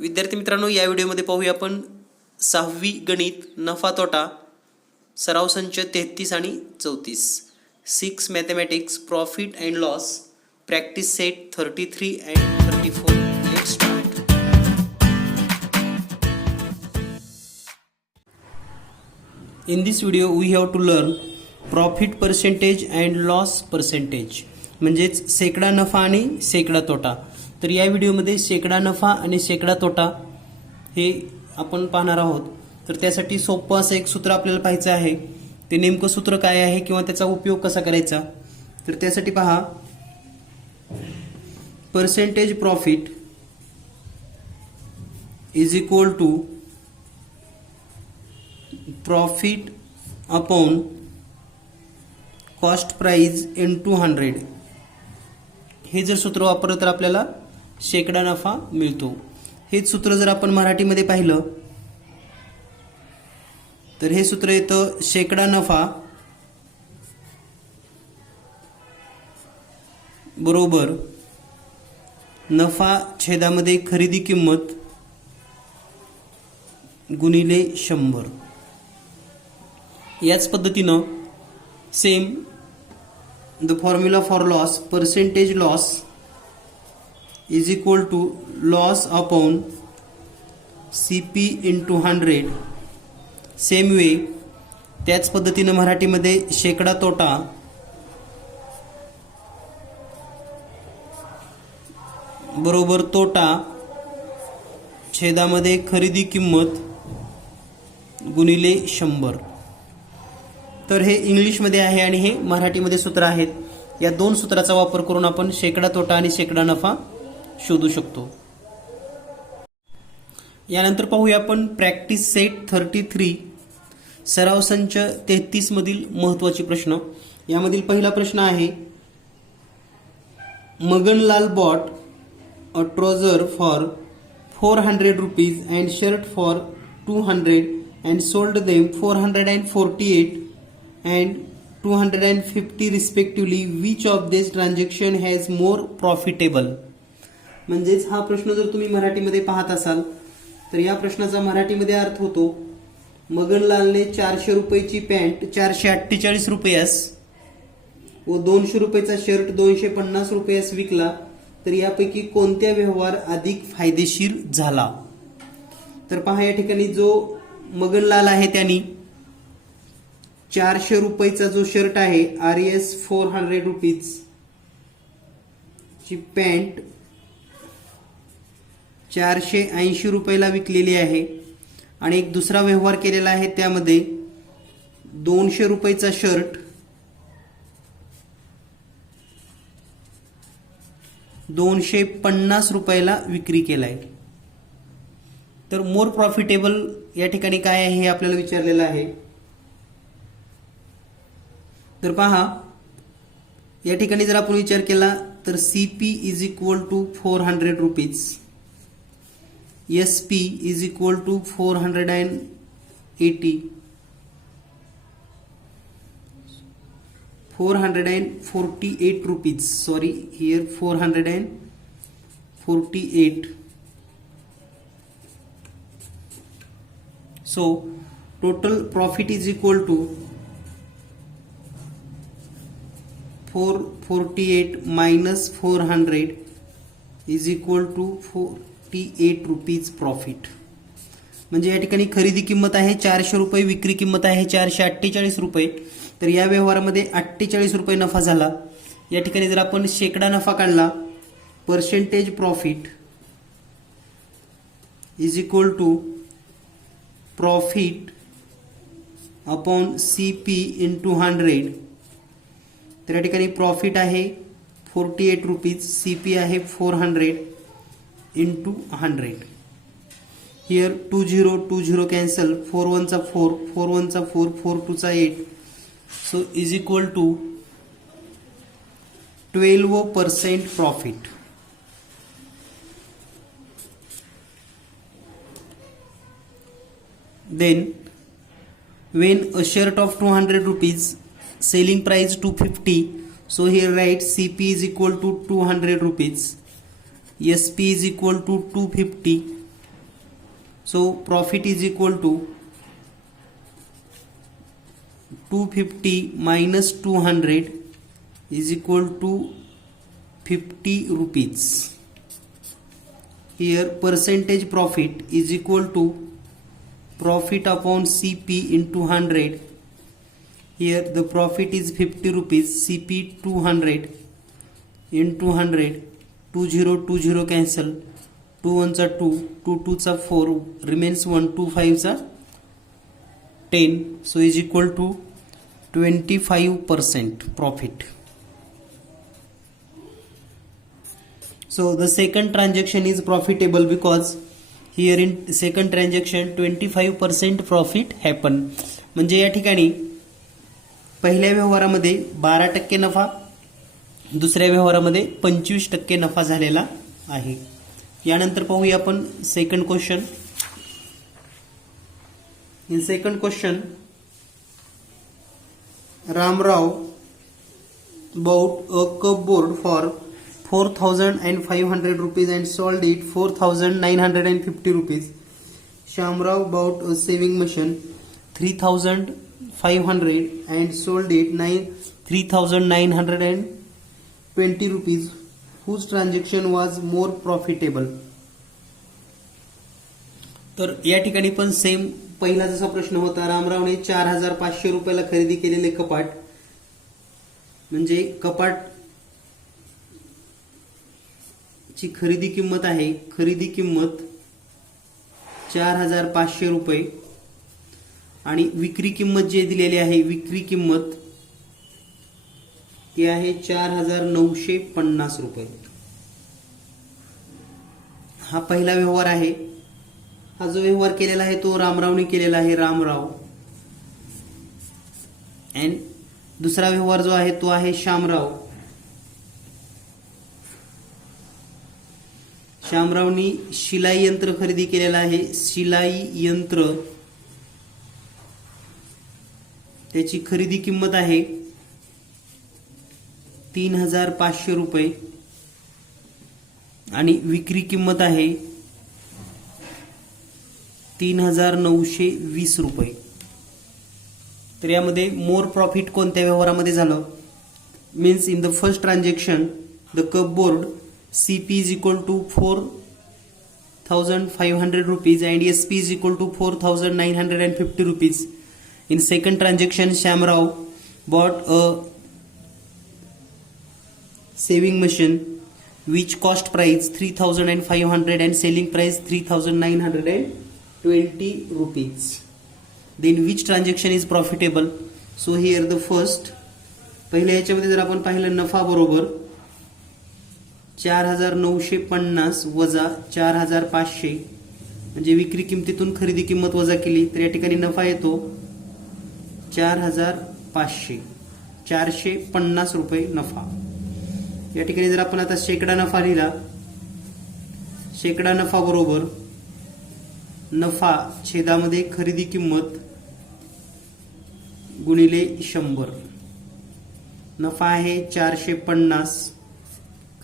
विद्यार्थी मित्रांनो, या व्हिडिओमध्ये पाहूया आपण 6वी गणित नफा तोटा सराव संच 33 आणि 34. 6 mathematics profit and loss practice set 33 and 34. Let's start. In this video we have to learn profit percentage and loss percentage, म्हणजेच शेकडा नफा आणि शेकडा तोटा. तर या व्हिडिओमध्ये शेकडा नफा आणि शेकडा तोटा हे आपण पाहणार आहोत. तर त्यासाठी सोपं असं एक सूत्र आपल्याला पाहायचं आहे. ते नेमकं सूत्र काय आहे किंवा त्याचा उपयोग कसा करायचा, तर त्यासाठी पहा, percentage profit is equal to profit upon cost price into 100. हे जर सूत्र वापरलं तर आपल्याला शेकडा नफा मिळतो. हेच सूत्र जर आपण मराठीमध्ये पाहिलं तर हे सूत्र येतं शेकडा नफा बरोबर नफा छेदामध्ये खरेदी किंमत गुणिले 100. याच पद्धतीनं same the formula for loss, percentage loss is equal to loss upon CP into 100. Same way त्याच पद्धतीनं मराठीमध्ये शेकडा तोटा बरोबर तोटा छेदामध्ये खरेदी किंमत गुणिले 100. तर हे इंग्लिशमध्ये आहे आणि हे मराठीमध्ये सूत्र आहेत. या दोन सूत्राचा वापर करून आपण शेकडा तोटा आणि शेकडा नफा शोधू शकतो. यानंतर पाहूया आपण प्रॅक्टिस सेट 33 सराव संच 33 मधील महत्त्वाचे प्रश्न. यामधील पहिला प्रश्न आहे, Maganlal bought a trouser for 400 rupees and shirt for 200 and sold them 448 and 250 respectively. Which of this transaction has more profitable? म्हणजेच हा प्रश्न जर तुम्ही मराठीमध्ये पाहत असाल तर या प्रश्नाचा मराठीमध्ये अर्थ होतो, मगनलालने 400 रुपयाची पॅन्ट 448 रुपयास व 200 रुपयाचा शर्ट 250 रुपयास विकला, तर यापैकी कोणत्या व्यवहार अधिक फायदेशीर झाला? तर पहा, या ठिकाणी जो मगनलाल आहे त्यांनी 400 रुपयाचा जो शर्ट आहे RS 400 रुपीज ची पॅन्ट 480 रुपयाला विकलेली आहे. आणि एक दुसरा व्यवहार केलेला आहे, त्यामध्ये 200 रुपयाचा शर्ट 250 रुपयाला विक्री केलाय. तर मोर प्रॉफिटेबल या ठिकाणी काय आहे हे आपल्याला विचारलेलं आहे. तर पहा, या ठिकाणी जर आपण विचार केला तर CP is equal to 400 rupees, SP is equal to 480, 448 rupees, sorry here 448. So total profit is equal to 448 minus 400 is equal to 48 rupees profit. म्हणजे या ठिकाणी खरेदी किंमत आहे 400 रुपये, विक्री किंमत आहे 448 रुपये. तर या व्यवहारामध्ये 48 रुपये नफा झाला. या ठिकाणी जर आपण शेकडा नफा काढला, percentage profit is equal to profit upon CP into 100. तर या ठिकाणी प्रॉफिट आहे 48 रुपीज, CP आहे 400 इंटू 100. हियर 20 कॅन्सल, 4 1 चा 4, 4 1 चा 4, 4 2 चा 8. So is equal to 12% profit. Then when a shirt of 200 rupees, selling price 250, so here write CP is equal to 200 rupees, SP is equal to 250 So profit is equal to 250 minus 200 is equal to 50 rupees. Here percentage profit is equal to profit upon CP into 100. Here the profit is 50 rupees, CP 200 into 100, 20 cancel, 2 1s are 2, 2 2s are 4, remains 1, 2 5s are 10, so is equal to 25% profit. So the second transaction is profitable because here in second transaction 25% profit happen. म्हणजे या ठिकाणी पहिल्या व्यवहारामध्ये 12% नफा, दुसऱ्या व्यवहारामध्ये 25% नफा झालेला आहे. यानंतर पाहूया आपण second question. In second question, Ramrao bought a cupboard for 4,500 rupees and sold it 4,950 rupees. Shamrao bought a sewing machine 3,500 and sold it 3,920 rupees. Whose transaction was more profitable? तर या ठिकाणी पण सेम पहिला जसा प्रश्न होता, रामरावने 4,500 रुपयाला खरेदी केलेले कपाट, म्हणजे कपाट ची खरेदी किंमत आहे, खरेदी किंमत 4,500 रुपये आणि विक्री किंमत जी दिलेली आहे, विक्री किंमत ती आहे 4,950 रुपये. हा पहिला व्यवहार आहे. हा जो व्यवहार केलेला आहे तो रामरावने केलेला आहे, रामराव. अँड दुसरा व्यवहार जो आहे तो आहे श्यामराव. श्यामरावनी शिलाई यंत्र खरेदी केलेला आहे, शिलाई यंत्र, त्याची खरेदी किंमत आहे 3,500 रुपये आणि विक्री किंमत आहे 3,920 रुपये. तर यामध्ये मोर प्रॉफिट कोणत्या व्यवहारामध्ये झालं? Means in the first transaction the cupboard CP is equal to 4,500 rupees and SP is equal to 4,950 rupees. In second transaction, Shamrao bought a sewing machine which cost price 3,500 and selling price 3,920 rupees. Then which transaction is profitable? So here the first, पहिल्या याच्यामध्ये जर आपण पाहिलं नफा बरोबर 4,950 वजा 4,500 म्हणजे विक्री किमतीतून खरेदी किंमत वजा केली तर या ठिकाणी नफा येतो 4,500, 450 रुपये नफा. या ठिकाणी जर आपण आता शेकडा नफा लिहिला, शेकडा नफा बरोबर नफा छेदामध्ये खरेदी किंमत गुणिले 100. नफा आहे 450,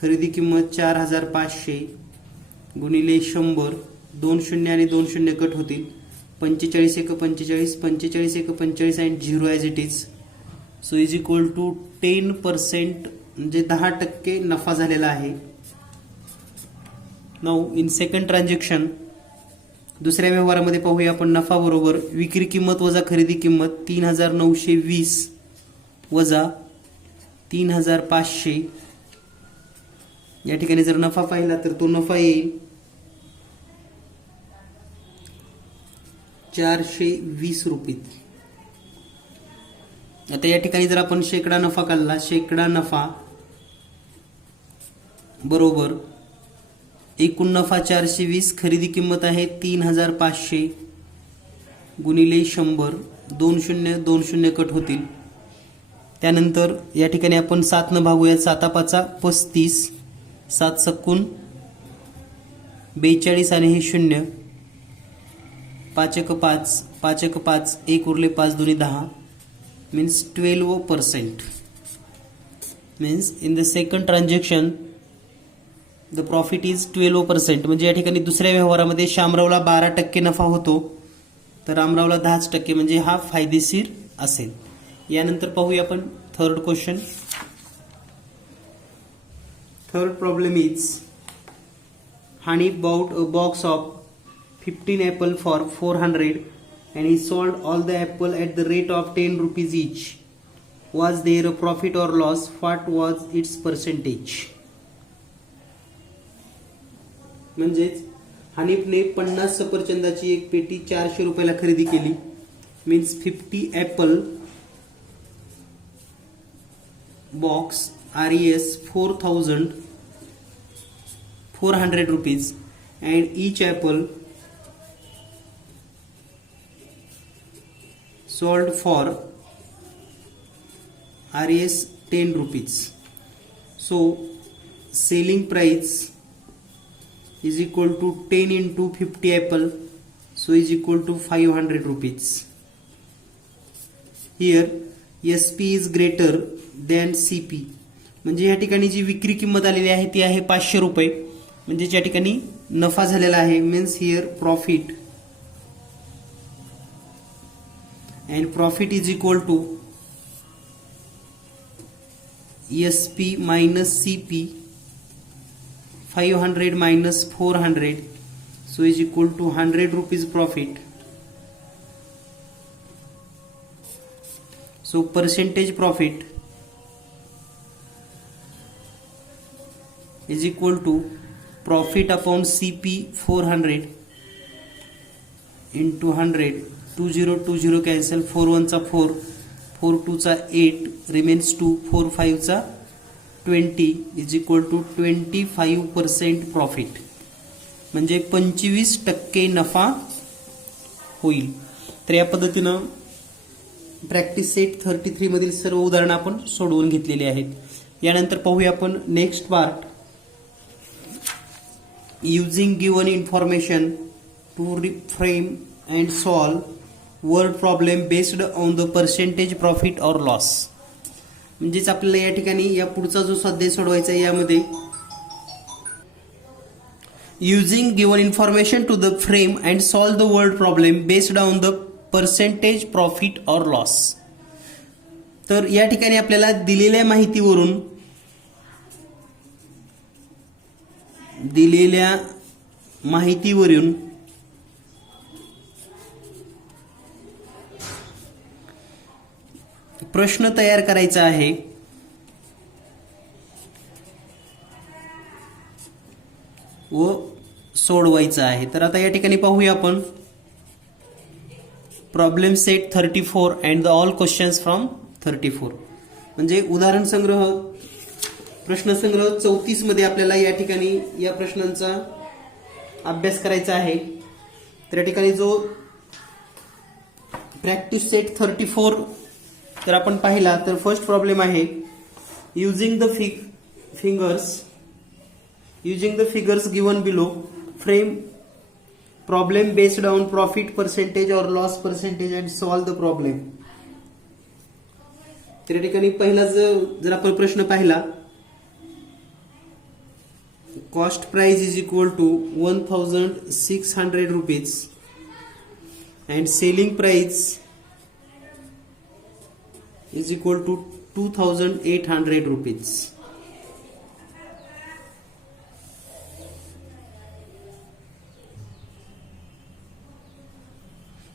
खरेदी किंमत 4,500 गुणिले 100, 2 शून्य आणि 2 शून्य कट होतील, 45 एक 45, 45 एक 45 and 0 as it is. So is equal to 10%, म्हणजे 10% नफा झालेला आहे. नाऊ इन सेकंड ट्रान्झॅक्शन, दुसऱ्या व्यवहारामध्ये पाहूया आपण. नफा बरोबर विक्री किंमत वजा खरेदी किंमत 3,920 वजा 3,500. या ठिकाणी जर नफा पाहिला तर तो नफा येईल 420 रुपये. आता या ठिकाणी जर आपण शेकडा नफा काढला, शेकडा नफा बरोबर एकूण नफा 420, खरेदी किंमत आहे 3,500 गुणिले 100, 2 शून्य 2 शून्य कट होतील. त्यानंतर या ठिकाणी आपण 7 न भागूया, 7 5 35, 7 सक्कून 42 आणि हे 0, 5 एक 5, 5 एक 5, 1 उरले 5 दुनी 10, means 12%. Means in the second transaction the profit is 12%. म्हणजे या ठिकाणी दुसऱ्या व्यवहारामध्ये शामरावला 12% नफा होतो, तर रामरावला 10% म्हणजे हा फायदेशीर असेल. यानंतर पाहूया आपण third question. Third problem is Hanif bought a box of 15 apple for 400 and he sold all the apple at the rate of 10 rupees each. Was there a profit or loss? What was its percentage? म्हणजेच हनीफने 50 सफरचंदाची एक पेटी 400 रुपयाला खरेदी केली. Means 50 Apple box RES 400 rupees and each apple sold for RES 10 rupees. So selling price is equal to 10 into 50 apple, so is equal to 500 rupees. Here SP is greater than CP. म्हणजे या ठिकाणी जी विक्री किंमत आलेली आहे ती आहे 500 रुपये. म्हणजे या ठिकाणी नफा झालेला आहे. Means here profit and profit is equal to SP minus CP, 500 minus 400, so is equal to 100 rupees profit. So percentage profit is equal to profit upon CP 400 into 100. 20 cancel, 4 1 चा 4, 4 2 चा 8, remains 2, 4 5 चा 20 is equal to 25% profit. म्हणजे 25% नफा होईल. तर या पद्धतीनं practice set 33 मधील सर्व उदाहरणं आपण सोडवून घेतलेली आहेत. यानंतर पाहूया आपण next part. Using given information to reframe and solve word problem based on the percentage profit or loss. म्हणजेच आपल्याला या ठिकाणी या पुढचा जो स्वाध्याय सोडवायचा आहे यामध्ये using given information to the frame and solve the word problem based on the percentage profit or loss. तर या ठिकाणी आपल्याला दिलेल्या माहितीवरून प्रश्न तयार करायचा आहे व सोडवायचा आहे. तर आता या ठिकाणी पाहूया आपण problem set 34 and the all questions from 34. म्हणजे उदाहरण संग्रह प्रश्नसंग्रह 34 मध्ये आपल्याला या ठिकाणी या प्रश्नांचा अभ्यास करायचा आहे. तर या ठिकाणी जो प्रॅक्टिस सेट 34 तर आपण पाहिला तर फर्स्ट प्रॉब्लेम आहे using the figures given below frame problem based on profit percentage और loss percentage and solve the problem. तर या ठिकाणी पहिला जर आपण प्रश्न पाहिला cost price is equal to 1600 rupees and selling price is equal to 2800 rupees.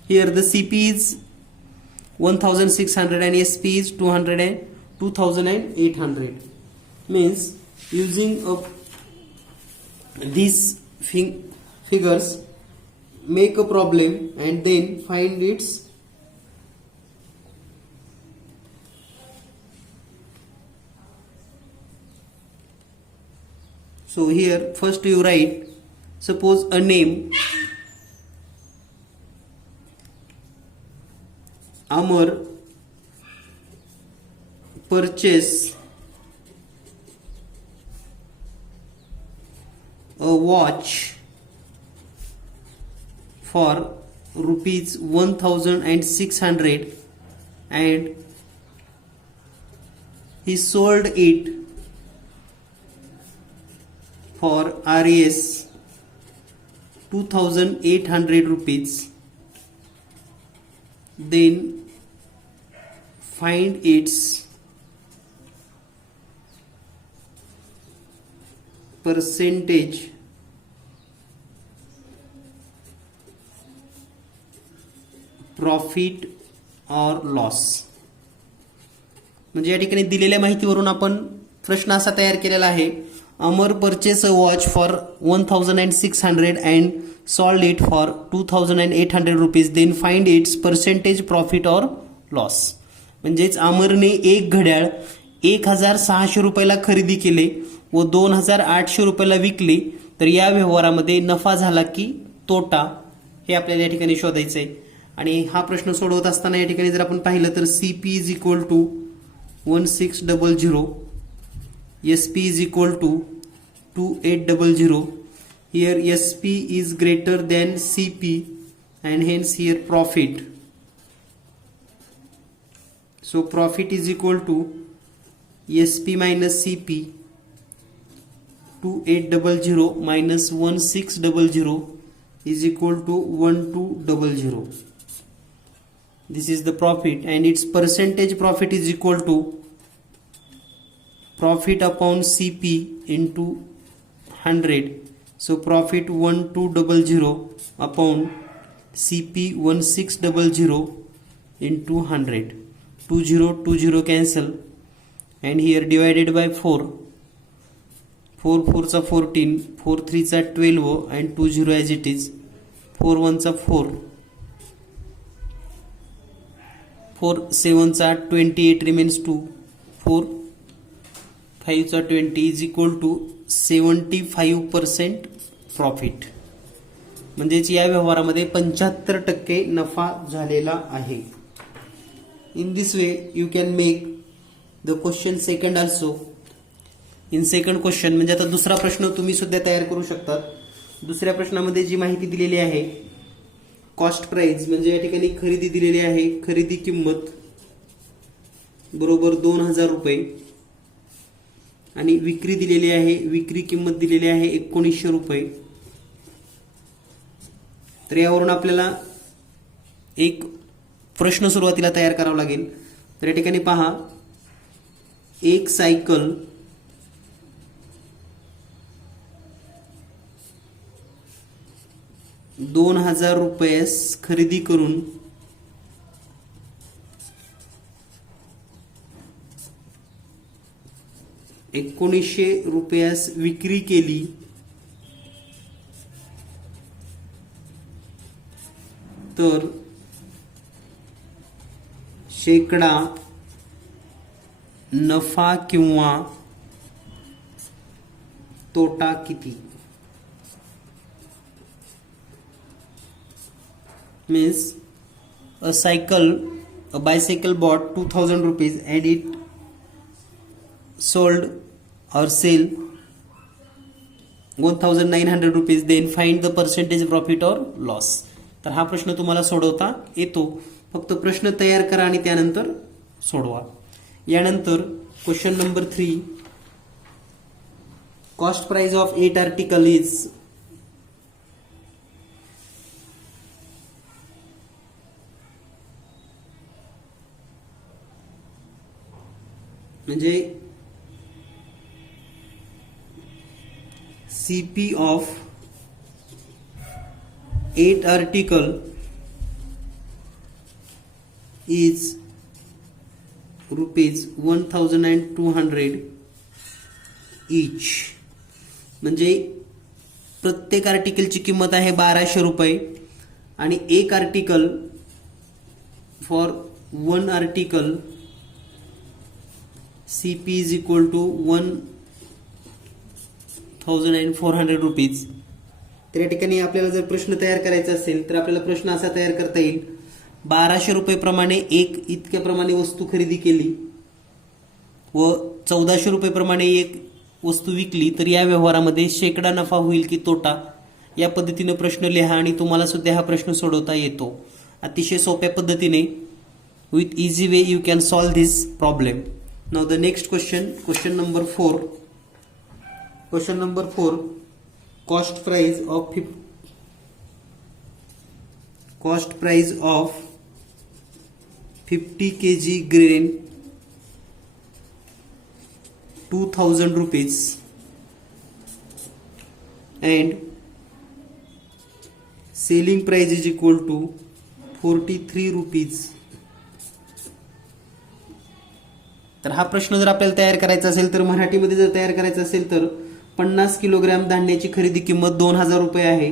Here the CP is 1600 and SP is 2800. Means using these figures make a problem and then find its so here first you write suppose a name Amar purchase a watch for rupees 1600 and he sold it for RAS 2800 rupees, then find its percentage profit और loss. म्हणजे या ठिकाणी दिलेल्या माहितीवरून आपण प्रश्न असा तयार केलेला आहे. Amar purchase a watch for 1600 and sold it for 2800 rupees, then find its percentage profit और लॉस. म्हणजेच अमरने एक घड्याळ 1600 रुपयाला खरेदी केले व 2800 रुपयाला विकले, तर या व्यवहारामध्ये नफा झाला की तोटा हे आपल्याला या ठिकाणी शोधायचं आहे. आणि हा प्रश्न सोडवत असताना या ठिकाणी जर आपण पाहिलं तर CP is equal to 1600, SP is equal to 2800. Here SP is greater than CP and hence here profit. So profit is equal to SP minus CP, 2800 minus 1600 is equal to 1200. This is the profit, and its percentage profit is equal to profit upon CP into 100. So profit 1200 upon CP 1600 into 100. 20 cancel, and here divided by 4. 4 4 चा 14, 4 3 चा 12 and 20 as it is. 4 1 चा 4, 4 7 चा 28 remains 2, 4 5 चा 20 is equal to 75% profit. म्हणजेच या व्यवहारामध्ये 75% नफा झालेला आहे. In this way you can make the question second also. In second question म्हणजे आता दुसरा प्रश्न तुम्ही सुद्धा तयार करू शकतात. दुसऱ्या प्रश्नामध्ये जी माहिती दिलेली आहे, कॉस्ट प्राइस म्हणजे या ठिकाणी खरेदी दिलेली आहे, खरेदी किंमत बरोबर 2000 रुपये आणि विक्री दिलेली आहे, विक्री किंमत दिलेली आहे 1900 रुपये. तर यावरून आपल्याला एक प्रश्न सुरुवातीला तयार करावा लागेल. तर या ठिकाणी पहा, एक सायकल 2000 रुपयास खरेदी करून 1900 रुपयास विक्री केली, तर शेकडा नफा किंवा तोटा किती. Means a bicycle bought 2000 rupees and it sold or sell 1900 rupees, then find the percentage profit or loss. तर हा प्रश्न तुम्हाला सोडवता येतो. फक्त प्रश्न तयार करा आणि त्यानंतर सोडवा. यानंतर question number 3, cost price of 8 article is म्हणजे CP of 8 article is rupees 1200 each. म्हणजे प्रत्येक आर्टिकलची किंमत आहे 1200 रुपये आणि एक article for one article CP is equal to 1400 rupees. तर या ठिकाणी आपल्याला जर प्रश्न तयार करायचा असेल तर आपल्याला प्रश्न असा तयार करता येईल, 1200 रुपये प्रमाणे एक इतक्या प्रमाणे वस्तू खरेदी केली व 1400 रुपये प्रमाणे एक वस्तू विकली, तर या व्यवहारामध्ये शेकडा नफा होईल की तोटा. या पद्धतीने प्रश्न लिहा आणि तुम्हाला सुद्धा हा प्रश्न सोडवता येतो. अतिशय सोप्या पद्धतीने with easy way you can solve this problem. Now the next question, question number 4. Question number 4. Cost price of 50 kg grain 2000 rupees and selling price is equal to 43 rupees. तर हा प्रश्न जर आपल्याला तयार करायचा असेल तर मराठीमध्ये जर तयार करायचा असेल तर 50 किलोग्रॅम धान्याची खरेदी किंमत 2000 रुपये आहे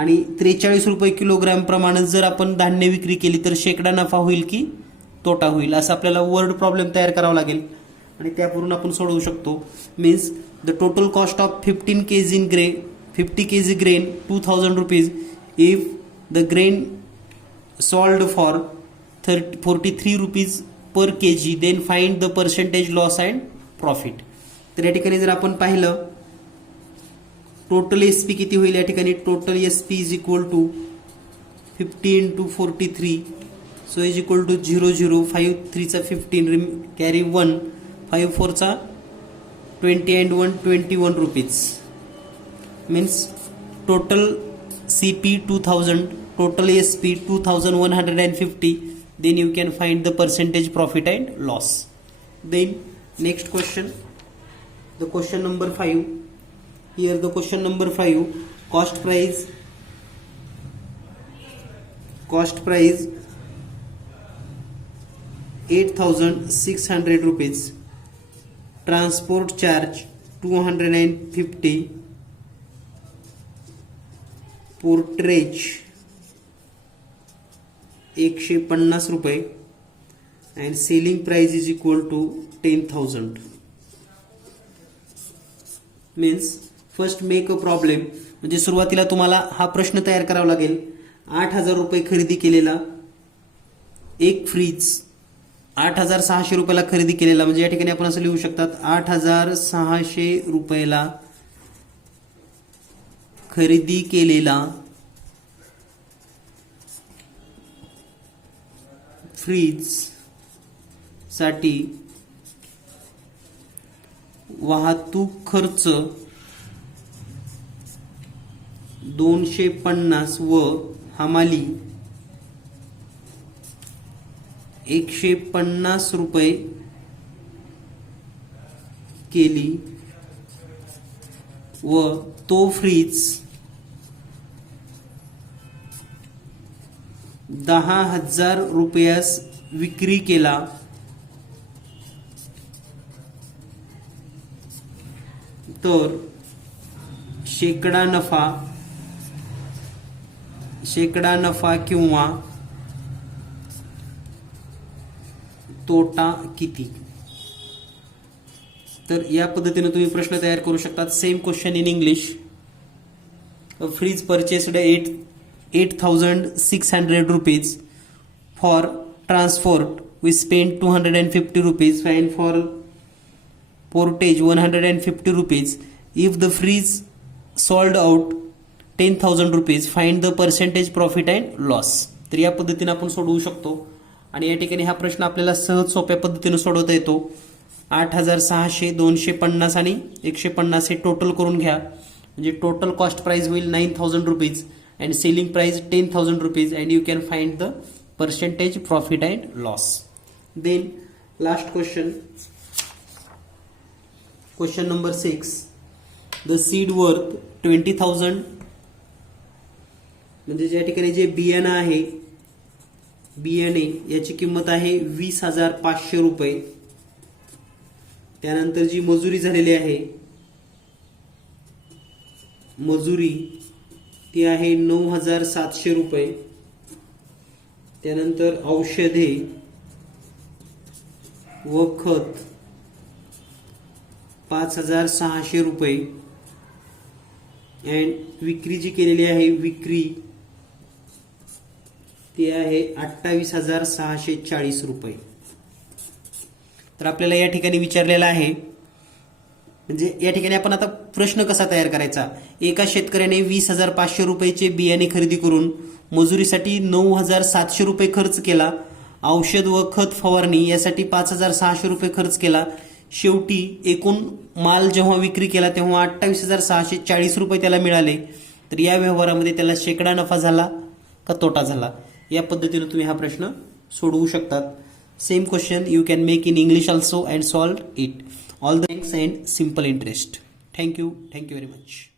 आणि 43 रुपये किलोग्रॅम प्रमाणे जर आपण धान्य विक्री केली तर शेकडा नफा होईल की तोटा होईल असं आपल्याला वर्ड प्रॉब्लेम तयार करावा लागेल आणि त्यावरून आपण सोडवू शकतो. Means the total cost of 50 kg grain 2000 rupees if the grain sold for 43 rupees per kg then find the percentage loss and profit. तर या ठिकाणी जर आपण पाहिलं टोटल एसपी किती होईल या ठिकाणी total SP is equal to 50 into 43 so is equal to 00 5 3 चा 15 कॅरी 1 5 4 चा 20 and 1 21 rupees means total CP 2000 total SP 2150 then you can find the percentage profit and loss. Then next question, the question number 5. Here the question number 5, cost price 8600 rupees, transport charge 250, porterage 150 रुपये and selling price is equal to 10,000. Means first make a problem म्हणजे सुरुवातीला तुम्हाला हा प्रश्न तयार करावा लागेल. 8000 रुपये खरेदी केलेला एक फ्रीज 8600 रुपयाला खरेदी केलेला म्हणजे या ठिकाणी आपण असं लिहू शकतात 8600 रुपयाला खरेदी केलेला फ्रीज साठी वाहतूक खर्च 250 व हमाली 150 रुपये केली व तो फ्रीज 10,000 रुपयास विक्री केला तर शेकडा नफा किंवा तोटा किती. तर या पद्धतीने तुम्ही प्रश्न तयार करू शकतात. Same question in English. A fridge purchased 8,600 rupees for transport we spent 250 rupees and for portage 150 rupees. If the fridge sold out 10,000 rupees find the percentage profit and loss. तर या पद्धतीने आपण सोडवू शकतो आणि या ठिकाणी हा प्रश्न आपल्याला सहज सोप्या पद्धतीने सोडवता येतो. 8600 250 आणि 150 हे टोटल करून घ्या म्हणजे टोटल कॉस्ट प्राइस होईल 9,000 rupees and selling price 10,000 rupees and you can find the percentage profit and loss. Then last question number 6, the seed worth 20,000 म्हणजे ज्या ठिकाणी जे बियाणे याची किंमत आहे 20,500 रुपये. त्यानंतर जी मजुरी झालेली आहे ती आहे 9,700 रुपये. त्यानंतर औषधे व खत 5,600 रुपये अँड विक्री जी केलेली आहे ती आहे 28,640 रुपये. तर आपल्याला या ठिकाणी विचारलेलं आहे म्हणजे या ठिकाणी आपण आता प्रश्न कसा तयार करायचा. एका शेतकऱ्याने 20,500 रुपयाचे बियाणे खरेदी करून मजुरीसाठी 9,700 रुपये खर्च केला. औषध व खत फवारणी यासाठी 5,600 रुपये खर्च केला. शेवटी एकूण माल जेव्हा विक्री केला तेव्हा 28,640 रुपये त्याला मिळाले. तर या व्यवहारामध्ये त्याला शेकडा नफा झाला का तोटा झाला? या पद्धतीने तुम्ही हा प्रश्न सोडवू शकतात. Same question you can make in English also and solve it. All the thanks and simple interest. Thank you very much.